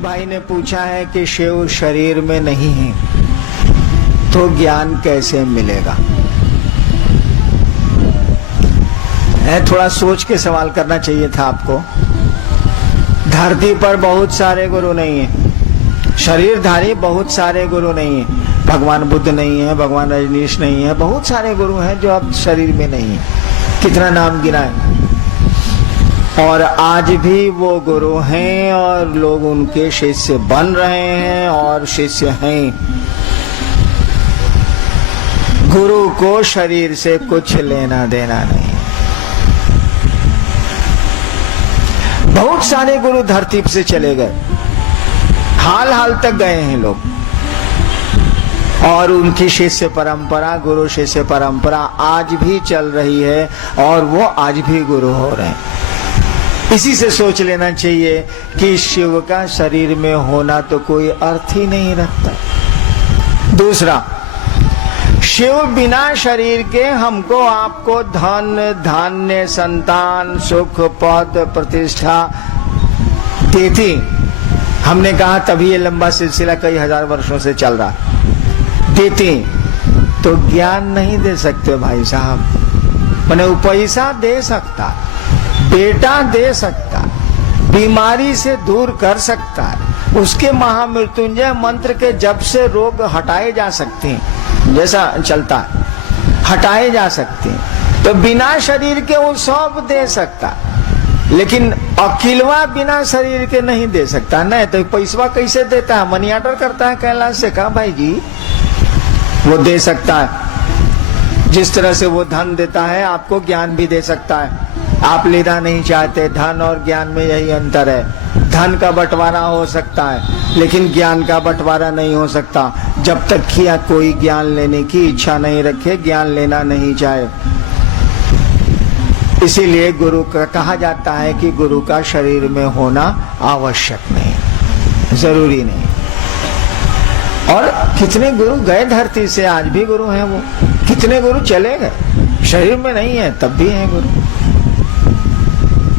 एक भाई ने पूछा है कि शिव शरीर में नहीं है तो ज्ञान कैसे मिलेगा। थोड़ा सोच के सवाल करना चाहिए था आपको। धरती पर बहुत सारे गुरु नहीं है, शरीरधारी बहुत सारे गुरु नहीं है। भगवान बुद्ध नहीं है, भगवान रजनीश नहीं है, बहुत सारे गुरु हैं जो अब शरीर में नहीं है। कितना नाम गिनाए। और आज भी वो गुरु हैं और लोग उनके शिष्य बन रहे हैं और शिष्य हैं। गुरु को शरीर से कुछ लेना देना नहीं। बहुत सारे गुरु धरती से चले गए, हाल हाल तक गए हैं लोग, और उनकी शिष्य परंपरा, गुरु शिष्य परंपरा आज भी चल रही है और वो आज भी गुरु हो रहे हैं। इसी से सोच लेना चाहिए कि शिव का शरीर में होना तो कोई अर्थ ही नहीं रखता। दूसरा, शिव बिना शरीर के हमको आपको धन धान्य संतान सुख पद प्रतिष्ठा देती। हमने कहा तभी ये लंबा सिलसिला कई हजार वर्षों से चल रहा। देती तो ज्ञान नहीं दे सकते भाई साहब। मैंने वो पैसा दे सकता, बेटा दे सकता, बीमारी से दूर कर सकता है, उसके महामृत्युंजय मंत्र के जप से रोग हटाए जा सकते हैं, जैसा चलता है हटाए जा सकते हैं। तो बिना शरीर के वो सब दे सकता, लेकिन अकिलवा बिना शरीर के नहीं दे सकता। नहीं तो पैसवा कैसे देता है? मनी ऑर्डर करता है कैलाश से। कहा भाई जी वो दे सकता है। जिस तरह से वो धन देता है आपको ज्ञान भी दे सकता है। आप लेना नहीं चाहते, धन और ज्ञान में यही अंतर है। धन का बंटवारा हो सकता है लेकिन ज्ञान का बंटवारा नहीं हो सकता जब तक कि कोई ज्ञान लेने की इच्छा नहीं रखे, ज्ञान लेना नहीं चाहे। इसीलिए गुरु का कहा जाता है कि गुरु का शरीर में होना आवश्यक नहीं, जरूरी नहीं। और कितने गुरु गए धरती से, आज भी गुरु हैं वो। कितने गुरु चले गए, शरीर में नहीं है तब भी हैं गुरु।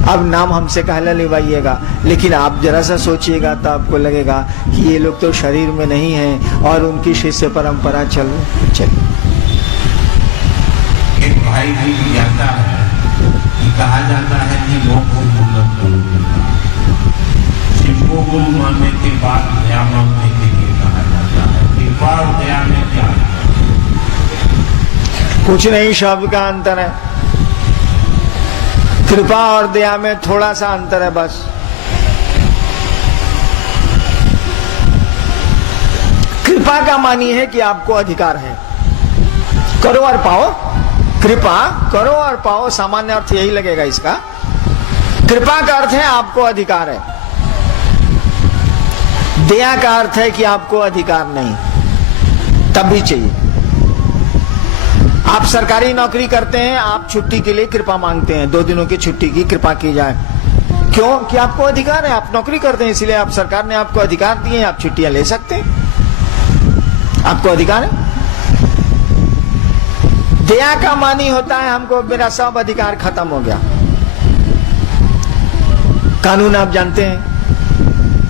अब नाम हमसे कहला लिवाइएगा, लेकिन आप जरा सा सोचिएगा तो आपको लगेगा कि ये लोग तो शरीर में नहीं हैं और उनकी शिष्य परंपरा चल। एक भाई भी जाता है, कहा जाता है कि लोग शिव गुरु मानने के बाद दया मांगने के लिए कहा जाता है। कृपा और दया में क्या? कुछ नहीं, शब्द का अंतर है। कृपा और दया में थोड़ा सा अंतर है बस। कृपा का मानी है कि आपको अधिकार है, करो और पाओ। कृपा करो और पाओ, सामान्य अर्थ यही लगेगा इसका। कृपा का अर्थ है आपको अधिकार है, दया का अर्थ है कि आपको अधिकार नहीं, तब भी चाहिए। आप सरकारी नौकरी करते हैं, आप छुट्टी के लिए कृपा मांगते हैं, 2 दिनों की छुट्टी की कृपा की जाए। क्यों? कि आपको अधिकार है, आप नौकरी करते हैं, इसलिए आप सरकार ने आपको अधिकार दिए हैं, आप छुट्टियां ले सकते हैं, आपको अधिकार है। दया का मानी होता है हमको मेरा सब अधिकार खत्म हो गया। कानून आप जानते हैं,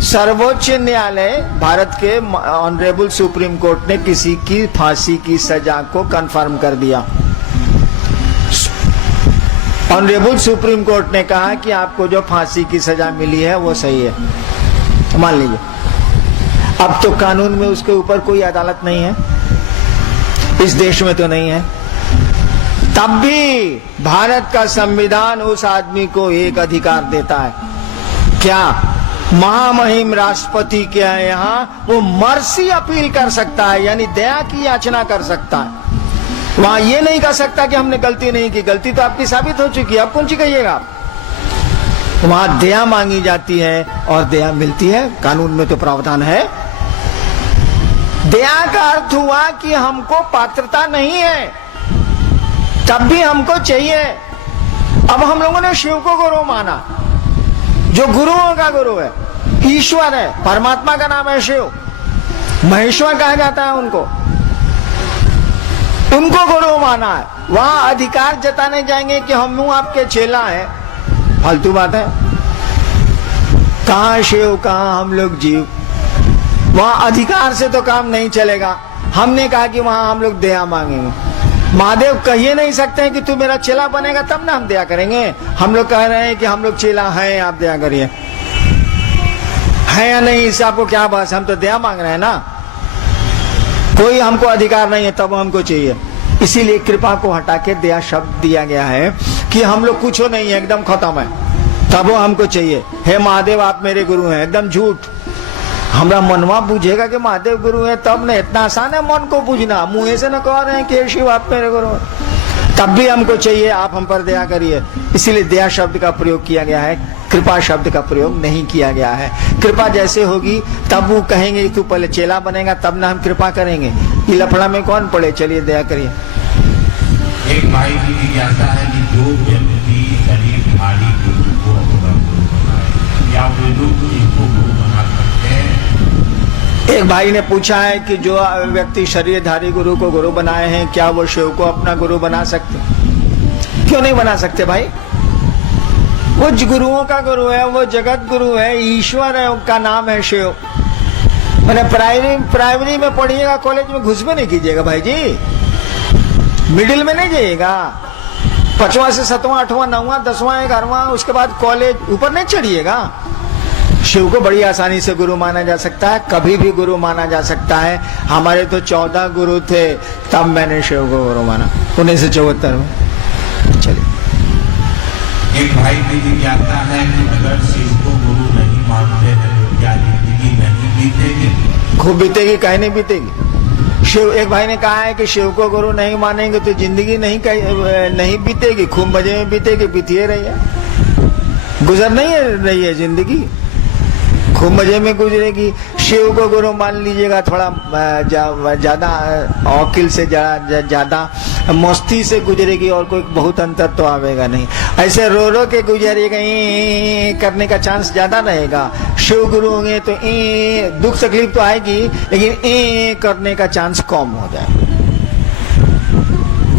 सर्वोच्च न्यायालय भारत के ऑनरेबल सुप्रीम कोर्ट ने किसी की फांसी की सजा को कंफर्म कर दिया। ऑनरेबल सुप्रीम कोर्ट ने कहा कि आपको जो फांसी की सजा मिली है वो सही है, मान लीजिए। अब तो कानून में उसके ऊपर कोई अदालत नहीं है, इस देश में तो नहीं है। तब भी भारत का संविधान उस आदमी को एक अधिकार देता है, क्या? महामहिम राष्ट्रपति के यहाँ वो मर्सी अपील कर सकता है, यानी दया की याचना कर सकता है। वहां ये नहीं कह सकता कि हमने गलती नहीं की, गलती तो आपकी साबित हो चुकी है, अब कौन सी कहिएगा आप? वहां दया मांगी जाती है और दया मिलती है, कानून में तो प्रावधान है। दया का अर्थ हुआ कि हमको पात्रता नहीं है, तब भी हमको चाहिए। अब हम लोगों ने शिव को गुरु माना, जो गुरुओं का गुरु है, ईश्वर है, परमात्मा का नाम है शिव, महेश्वर कहा जाता है उनको गुरु माना है। वहां अधिकार जताने जाएंगे कि हम आपके चेला हैं, फालतू बात है। कहाँ शिव कहाँ हम लोग जीव। वहां अधिकार से तो काम नहीं चलेगा। हमने कहा कि वहां हम लोग दया मांगेंगे। महादेव कहिए नहीं सकते हैं कि तू मेरा चेला बनेगा तब ना हम दया करेंगे। हम लोग कह रहे हैं कि हम लोग चेला हैं, आप दया करिए। है या नहीं इससे आपको क्या बात, हम तो दया मांग रहे हैं ना। कोई हमको अधिकार नहीं है तब हमको चाहिए। इसीलिए कृपा को हटा के दया शब्द दिया गया है कि हम लोग कुछ नहीं है, एकदम खत्म है, तब वो हमको चाहिए। हे महादेव आप मेरे गुरु हैं, एकदम झूठ। हमारा मनवा पूछेगा कि महादेव गुरु है तब नहीं। इतना आसान है मन को पूछना, मुंह से न कह रहे हैं कि शिव आप मेरे गुरु हैं। तब भी हमको चाहिए आप हम पर दया करिए। इसीलिए दया शब्द का प्रयोग किया गया है, कृपा शब्द का प्रयोग नहीं किया गया है। कृपा जैसे होगी तब वो कहेंगे तू पहले चेला बनेगा तब ना हम कृपा करेंगे। ये लफड़ा में कौन पड़े, चलिए दया करिए। एक भाई की जिज्ञासा है कि जो व्यक्ति शरीर भारी गुरु को अपना गुरु बनाए, या वे लोग इनको गुरु बना सकते हैं? एक भाई ने पूछा है कि जो व्यक्ति शरीरधारी गुरु को गुरु बनाए हैं, क्या वो शिव को अपना गुरु बना सकते? क्यों नहीं बना सकते भाई? वो गुरुओं का गुरु है, वो जगत गुरु है, ईश्वर है, उनका नाम है शिव। मैंने प्राइमरी में पढ़िएगा, कॉलेज में घुस में नहीं कीजिएगा भाई जी, मिडिल में नहीं जाइएगा। 5वां से 7वां 8वां 9वां 10वां 11वां उसके बाद कॉलेज, ऊपर नहीं चढ़िएगा। शिव को बड़ी आसानी से गुरु माना जा सकता है, कभी भी गुरु माना जा सकता है। हमारे तो 14 गुरु थे, तब मैंने शिव को गुरु माना 1974 में। चलिए। एक भाई की जिज्ञासा है कि अगर शिव को गुरु नहीं मानते हैं तो क्या जिंदगी नहीं बीतेगी? खूब बीतेगी, काहे नहीं बीतेगी। शिव, एक भाई ने कहा है कि शिव को गुरु नहीं मानेंगे तो जिंदगी नहीं बीतेगी, खूब मजे में बीतेगी। बीतिए रही है, गुजर नहीं रही है जिंदगी, खूब मजे में गुजरेगी। शिव को गुरु मान लीजिएगा, थोड़ा ज्यादा औकिल से ज्यादा मस्ती से गुजरेगी और कोई बहुत अंतर तो आवेगा नहीं। ऐसे रो रो के गुजरेगा, करने का चांस ज्यादा रहेगा। शिव गुरु होंगे तो दुख तकलीफ तो आएगी, लेकिन करने का चांस कम हो जाएगा।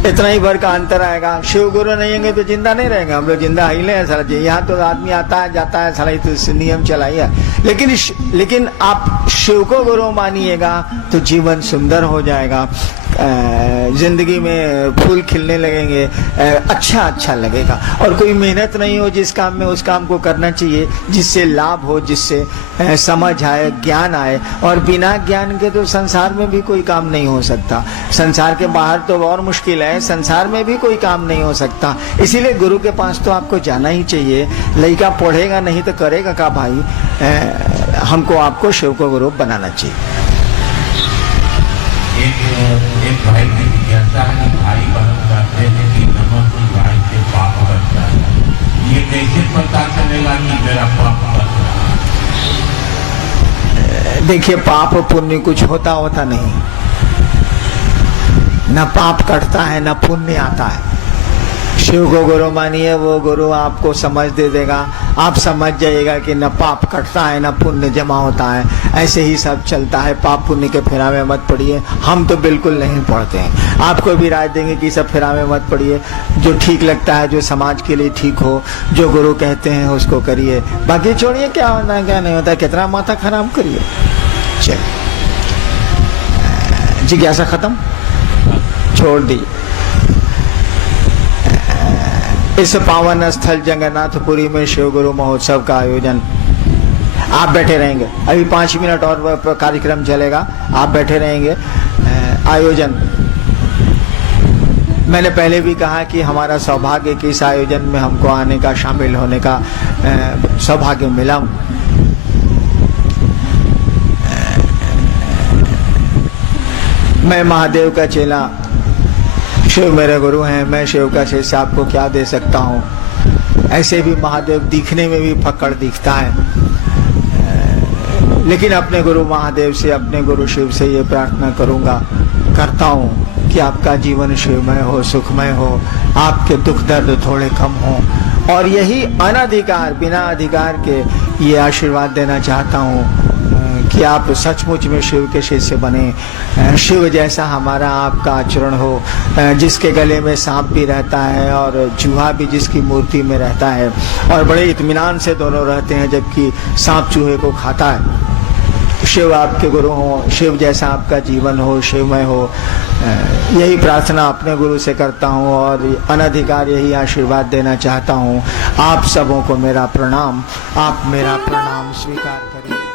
इतना ही भर का अंतर आएगा। शिव गुरु नहीं होंगे तो जिंदा नहीं रहेंगे। हम लोग जिंदा हिले हैं सारा। यहाँ तो आदमी आता है जाता है, सारा तो नियम चलाइए। लेकिन आप शिव को गुरु मानिएगा तो जीवन सुंदर हो जाएगा, जिंदगी में फूल खिलने लगेंगे, अच्छा लगेगा। और कोई मेहनत नहीं हो जिस काम में, उस काम को करना चाहिए जिससे लाभ हो, जिससे समझ आए, ज्ञान आए। और बिना ज्ञान के तो संसार में भी कोई काम नहीं हो सकता। संसार के बाहर तो और मुश्किल है, संसार में भी कोई काम नहीं हो सकता। इसीलिए गुरु के पास तो आपको जाना ही चाहिए। लड़का पढ़ेगा नहीं तो करेगा क्या भाई? हमको आपको शिव को गुरु बनाना चाहिए। एक भाई की जिज्ञासा है कि भाई बहन कहते हैं कि नमक की गाय से पाप करता है, ये कैसे पता चलेगा कि मेरा पाप कर रहा है? देखिए, पाप पुण्य कुछ होता नहीं, न पाप कटता है न पुण्य आता है। शिव को गुरु मानिए, वो गुरु आपको समझ दे देगा। आप समझ जाइएगा कि न पाप कटता है न पुण्य जमा होता है। ऐसे ही सब चलता है, पाप पुण्य के फेरा में मत पड़िए। हम तो बिल्कुल नहीं पढ़ते हैं, आपको भी राय देंगे कि सब फेरा में मत पड़िए। जो ठीक लगता है, जो समाज के लिए ठीक हो, जो गुरु कहते हैं उसको करिए, बाकी छोड़िए। क्या होता है क्या नहीं होता, कितना माथा खराब करिए। चलिए, जिज्ञासा खत्म, छोड़ दी। इस पावन स्थल जगन्नाथपुरी में शिव गुरु महोत्सव का आयोजन, आप बैठे रहेंगे, अभी 5 मिनट और कार्यक्रम चलेगा, आप बैठे रहेंगे। आयोजन मैंने पहले भी कहा कि हमारा सौभाग्य कि इस आयोजन में हमको आने का, शामिल होने का सौभाग्य मिला। मैं महादेव का चेला, शिव मेरे गुरु हैं, मैं शिव का शिष्य, आपको क्या दे सकता हूँ। ऐसे भी महादेव दिखने में भी फक्कड़ दिखता है, लेकिन अपने गुरु महादेव से, अपने गुरु शिव से ये प्रार्थना करता हूँ कि आपका जीवन शिवमय हो, सुखमय हो, आपके दुख दर्द थोड़े कम हो। और यही अनधिकार, बिना अधिकार के ये आशीर्वाद देना चाहता हूँ कि आप सचमुच में शिव के शिष्य बने, शिव जैसा हमारा आपका आचरण हो, जिसके गले में सांप भी रहता है और चूहा भी जिसकी मूर्ति में रहता है, और बड़े इत्मीनान से दोनों रहते हैं जबकि सांप चूहे को खाता है। शिव आपके गुरु हो, शिव जैसा आपका जीवन हो, शिवमय हो, यही प्रार्थना अपने गुरु से करता हूँ और अनधिकार यही आशीर्वाद देना चाहता हूँ। आप सबों को मेरा प्रणाम, आप मेरा प्रणाम स्वीकार करें।